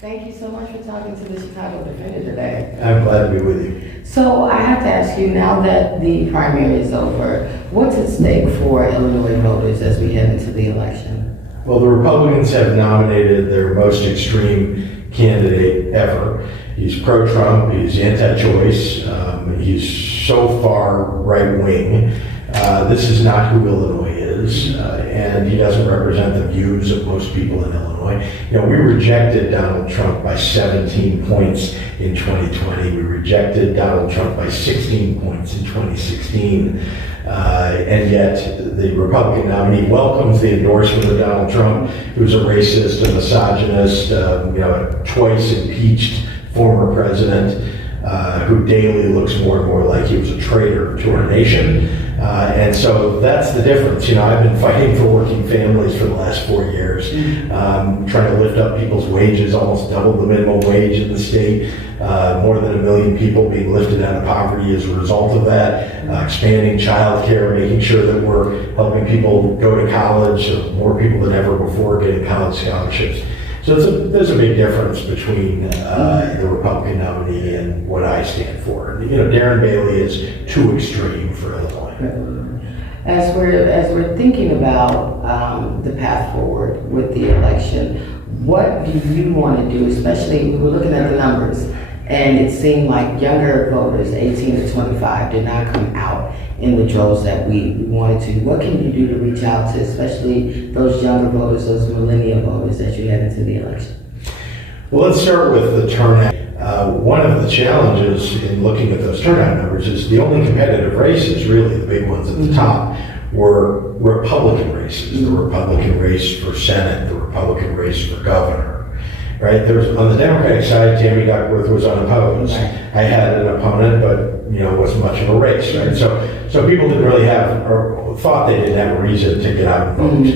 Thank you so much for talking to the Chicago Defender today. I'm glad to be with you. So I have to ask you, now that the primary is over, what's at stake for Illinois voters as we head into the election? Well, the Republicans have nominated their most extreme candidate ever. He's pro-Trump, he's anti-choice, he's so far right-wing. This is not who Illinois is, and he doesn't represent the views of most people in Illinois. You know, we rejected Donald Trump by 17 points in 2020. We rejected Donald Trump by 16 points in 2016. And yet the Republican nominee welcomes the endorsement of Donald Trump, who's a racist, a misogynist, a twice impeached former president, who daily looks more and more like he was a traitor to our nation. And so that's the difference. You know, I've been fighting for working families for the last 4 years, trying to lift up people's wages, almost double the minimum wage in the state, more than 1 million people being lifted out of poverty as a result of that, expanding child care, making sure that we're helping people go to college, more people than ever before getting college scholarships. So there's a big difference between the Republican nominee and what I stand for. You know, Darren Bailey is too extreme for Illinois. As we're thinking about the path forward with the election, what do you want to do? Especially, we were looking at the numbers, and it seemed like younger voters, 18 to 25, did not come out in the droves that we wanted to. What can you do to reach out to, especially those younger voters, those millennial voters as you head into the election? Well, let's start with the turnout. One of the challenges in looking at those turnout numbers is the only competitive races, really the big ones at the top, were Republican races. The Republican race for Senate, the Republican race for governor. Right? There was, on the Democratic side, Tammy Duckworth was unopposed. Right. I had an opponent, but it wasn't much of a race, right? So people didn't really have, or thought they didn't have a reason to get out and vote.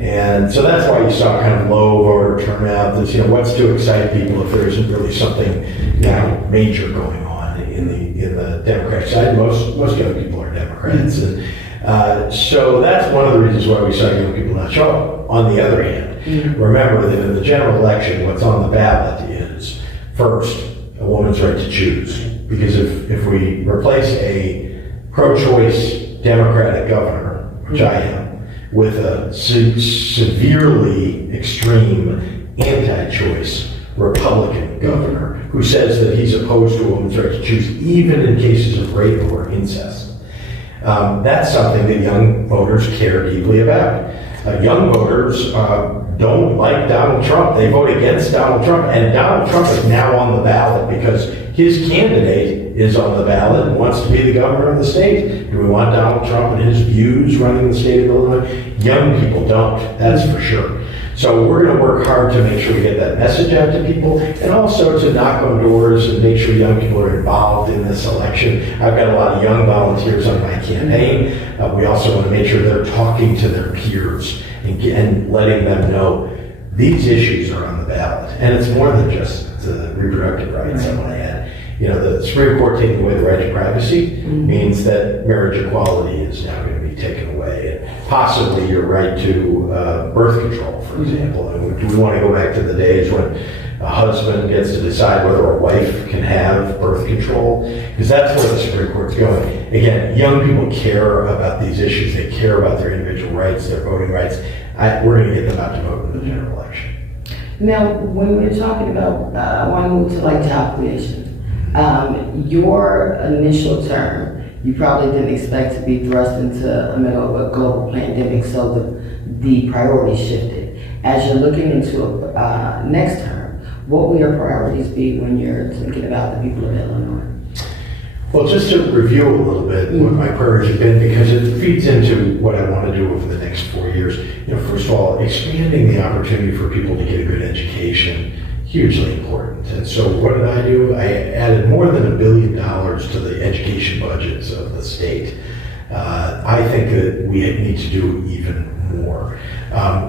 And so that's why you saw kind of low voter turnout. This, what's to excite people if there isn't really something, major going on in the Democratic side. Most young people are Democrats, and so that's one of the reasons why we saw young people not show up. On the other hand, remember that in the general election, what's on the ballot is, first, a woman's right to choose. Because if we replace a pro-choice Democratic governor, which I am, with a severely extreme anti-choice Republican governor who says that he's opposed to a woman's right to choose, even in cases of rape or incest, that's something that young voters care deeply about. Young voters don't like Donald Trump. They vote against Donald Trump, and Donald Trump is now on the ballot because his candidate is on the ballot and wants to be the governor of the state. Do we want Donald Trump and his views running the state of Illinois? Young people don't, that's for sure. So we're going to work hard to make sure we get that message out to people, and also to knock on doors and make sure young people are involved in this election. I've got a lot of young volunteers on my campaign. We also want to make sure they're talking to their peers and letting them know these issues are on the ballot. And it's more than just the reproductive rights, I want to add. The Supreme Court taking away the right to privacy means that marriage equality is now going to be taken away. And possibly your right to birth control, for example. And do we want to go back to the days when a husband gets to decide whether a wife can have birth control? Because that's where the Supreme Court's going. Again, young people care about these issues. They care about their individual rights, their voting rights. We're going to get them out to vote in the general election. Now, when we're talking about, I want to move to job creation. Your initial term, you probably didn't expect to be thrust into the middle of a global pandemic, so the priorities shifted. As you're looking into next term, what will your priorities be when you're thinking about the people of Illinois? Well, just to review a little bit what my priorities have been, because it feeds into what I want to do over the next 4 years. First of all, expanding the opportunity for people to get a good education, hugely important. And so what did I do? I added more than $1 billion to the education budgets of the state. I think that we need to do even more.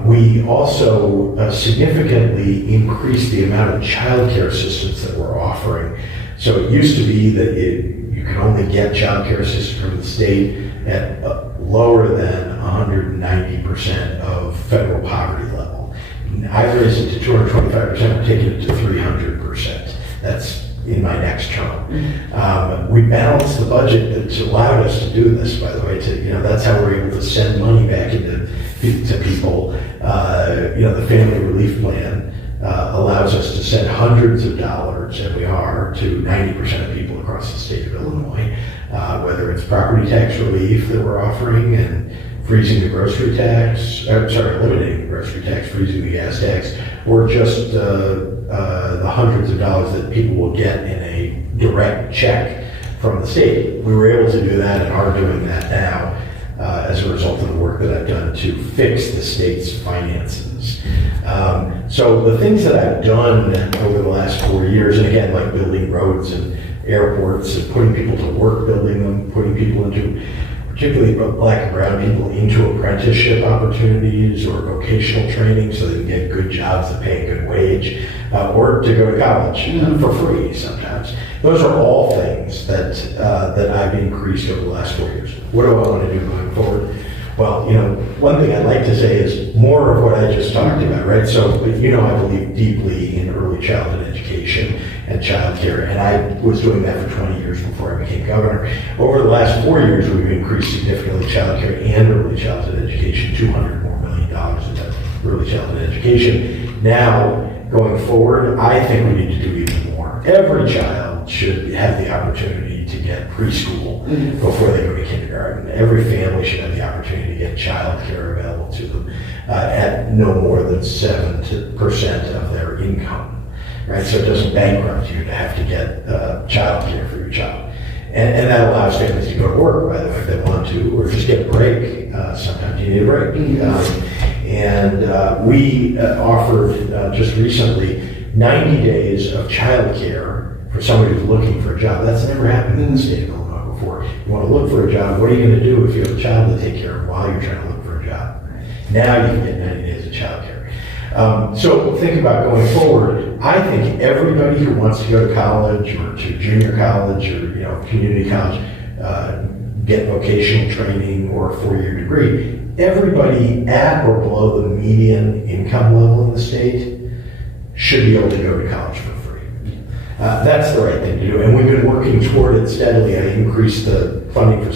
We also significantly increased the amount of child care assistance that we're offering. So it used to be that you could only get child care assistance from the state at lower than 190% of federal poverty level. I raised it to 225%, I'm taking it to 300%. That's in my next term. We balanced the budget that's allowed us to do this, by the way, that's how we're able to send money back to people. The family relief plan allows us to send hundreds of dollars, and we are, to 90% of people across the state of Illinois, whether it's property tax relief that we're offering and freezing the grocery tax, eliminating the grocery tax, freezing the gas tax, or just the hundreds of dollars that people will get in a direct check from the state. We were able to do that and are doing that now as a result of the work that I've done to fix the state's finances. So the things that I've done over the last 4 years, and again, like building roads and airports and putting people to work building them, putting people into, particularly Black and brown people, into apprenticeship opportunities or vocational training so they can get good jobs that pay a good wage, or to go to college for free sometimes. Those are all things that I've increased over the last 4 years. What do I want to do going forward? Well, one thing I'd like to say is more of what I just talked about, right? So, I believe deeply in early childhood education and childcare, and I was doing that for 20 years before I became governor. Over the last 4 years, we've increased significantly childcare and early childhood education, $200 more million into early childhood education. Now, going forward, I think we need to do even more. Every child should have the opportunity to get preschool before they go to kindergarten. Every family should have the opportunity to get childcare available to them at no more than 7% of their income, right? So it doesn't bankrupt you to have to get childcare for your child. And that allows families to go to work, by the way, if they want to, or just get a break. Sometimes you need a break. We offered just recently 90 days of childcare for somebody who's looking for a job. That's never happened in the state of Illinois before. You want to look for a job, what are you going to do if you have a child to take care of while you're trying to look for a job? Now you can get 90 days of childcare. So think about going forward. I think everybody who wants to go to college or to junior college or community college, get vocational training or a 4-year degree, everybody at or below the median income level in the state should be able to go to college for free. That's the right thing to do, and we've been working toward it steadily. I increased the funding for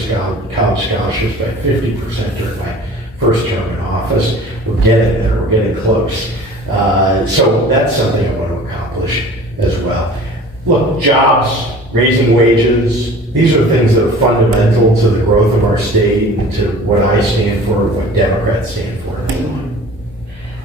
college scholarships by 50% during my first term in office. We're getting there, we're getting close. So that's something I want to accomplish as well. Look, jobs, raising wages, these are things that are fundamental to the growth of our state and to what I stand for, what Democrats stand for.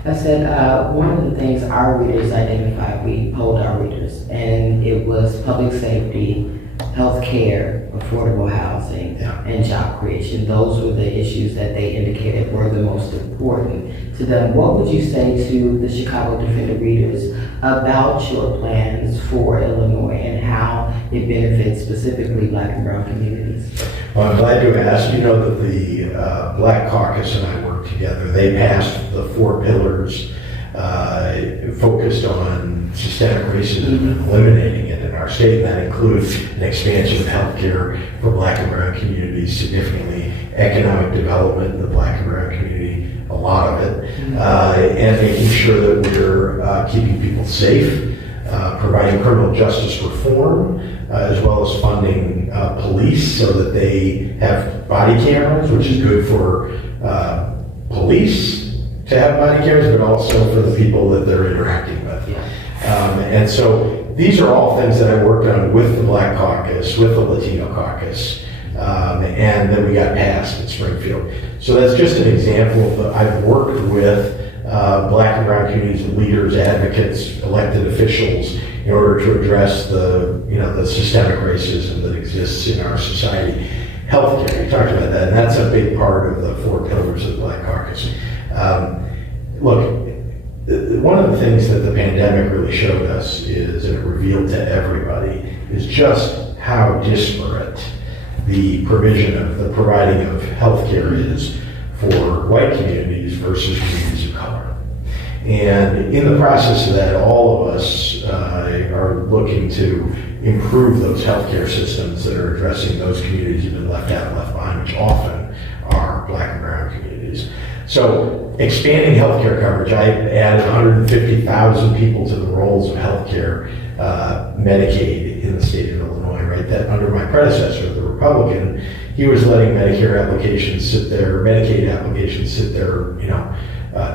I said, one of the things our readers identified, we polled our readers, and it was public safety, health care, affordable housing, and job creation. Those were the issues that they indicated were the most important to them. What would you say to the Chicago Defender readers about your plans for Illinois and how it benefits specifically Black and brown communities? Well, I'm glad you asked. You know that the Black Caucus and I worked together. They passed the 4 pillars focused on systemic racism and eliminating it in our state. And that includes an expansion of healthcare for Black and brown communities, significantly economic development in the Black and brown community, a lot of it, and making sure that we're keeping people safe, providing criminal justice reform, as well as funding police so that they have body cameras, which is good for police to have body cameras, but also for the people that they're interacting with. And so these are all things that I worked on with the Black Caucus, with the Latino Caucus, and that we got passed in Springfield. So that's just an example of I've worked with Black and brown communities, leaders, advocates, elected officials in order to address the systemic racism that exists in our society. Healthcare, we talked about that, and that's a big part of the 4 pillars of the Black Caucus. Look, one of the things that the pandemic really showed us is, and it revealed to everybody, is just how disparate the providing of healthcare is for white communities versus communities of color. And in the process of that, all of us are looking to improve those healthcare systems that are addressing those communities who've been left out and left behind, which often are Black and brown communities. So expanding healthcare coverage. I added 150,000 people to the rolls of healthcare Medicaid in the state of Illinois, right? That under my predecessor, the Republican, he was letting Medicare applications sit there, Medicaid applications sit there,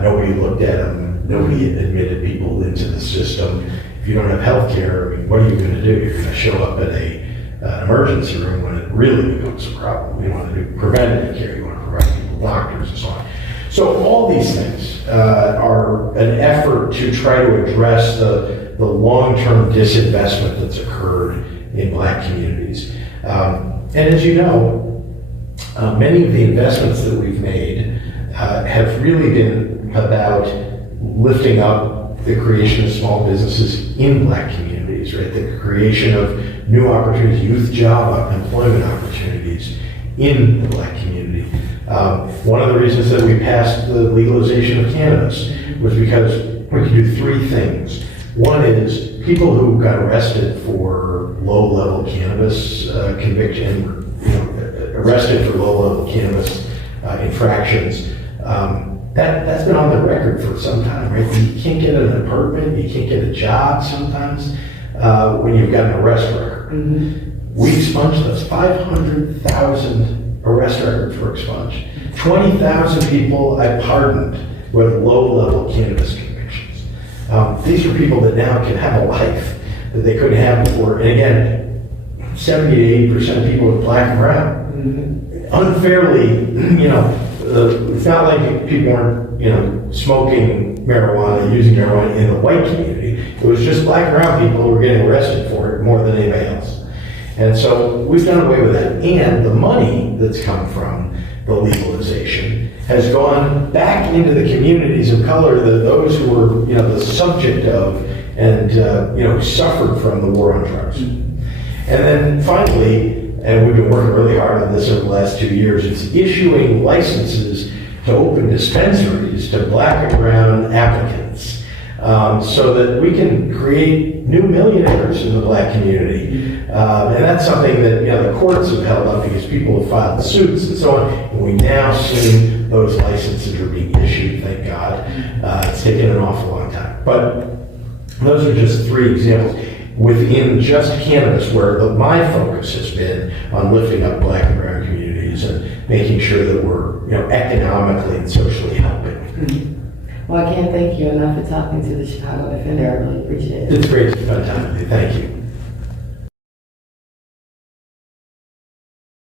nobody looked at them, nobody admitted people into the system. If you don't have health care, I mean, what are you going to do? You're going to show up at an emergency room when it really becomes a problem. You want to do preventative care, you want to provide people doctors and so on. So all these things are an effort to try to address the long-term disinvestment that's occurred in Black communities. And as you know, many of the investments that we've made have really been about lifting up the creation of small businesses in Black communities, right? The creation of new opportunities, youth job employment opportunities in the Black community. One of the reasons that we passed the legalization of cannabis was because we could do three things. One is people who got arrested for low-level cannabis conviction, arrested for low-level cannabis infractions. That's been on the record for some time, right? You can't get an apartment, you can't get a job sometimes when you've got an arrest record. Mm-hmm. We expunged those. 500,000 arrest records were expunged. 20,000 people I pardoned with low-level cannabis convictions. These are people that now can have a life that they couldn't have before. And again, 70 to 80% of people are Black and brown. Mm-hmm. Unfairly, it's not like people weren't, smoking marijuana, using marijuana in the white community. It was just Black and brown people who were getting arrested for it more than anybody else. And so we've done away with that. And the money that's come from the legalization has gone back into the communities of color, those who were, the subject of and, suffered from the war on drugs. And then finally, and we've been working really hard on this over the last 2 years, it's issuing licenses to open dispensaries to Black and brown applicants so that we can create new millionaires in the Black community. And that's something that the courts have held up because people have filed suits and so on. And we now see those licenses are being issued, thank God. It's taken an awful long time. But those are just three examples within just cannabis where my focus has been on lifting up Black and brown communities and making sure that we're economically and socially helping. Mm-hmm. Well, I can't thank you enough for talking to the Chicago Defender. I really appreciate it. It's great to spend time with you. Thank you.